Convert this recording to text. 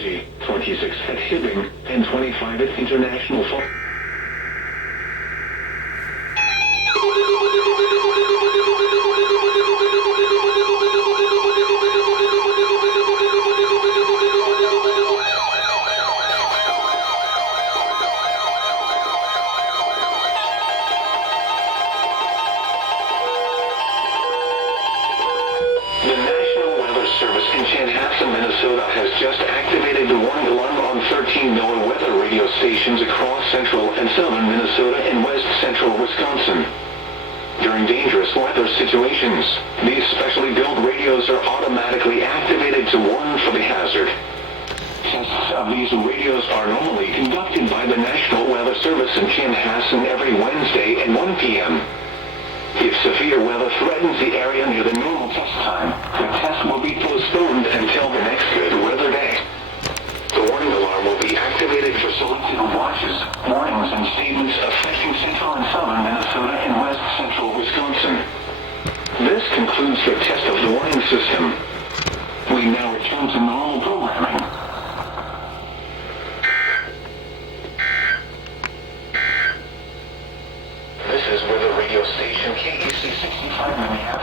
26 at Hibbing and 25 at International Fall. The National Weather Service in Chanhassen, Minnesota has just activated the warning alarm on 13 NOAA weather radio stations across central and southern Minnesota and west central Wisconsin. During dangerous weather situations, these specially built radios are automatically activated to warn for the hazard. Tests of these radios are normally conducted by the National Weather Service in Chanhassen every Wednesday at 1 p.m. If severe weather threatens the area near the normal test time, the test will be postponed until the next good weather day. The warning alarm will be activated for selected watches, warnings, and statements affecting central and southern Minnesota and west central Wisconsin. This concludes the test of the warning system. We now return to normal programming. This is weather radio station KEC 65 Minneapolis.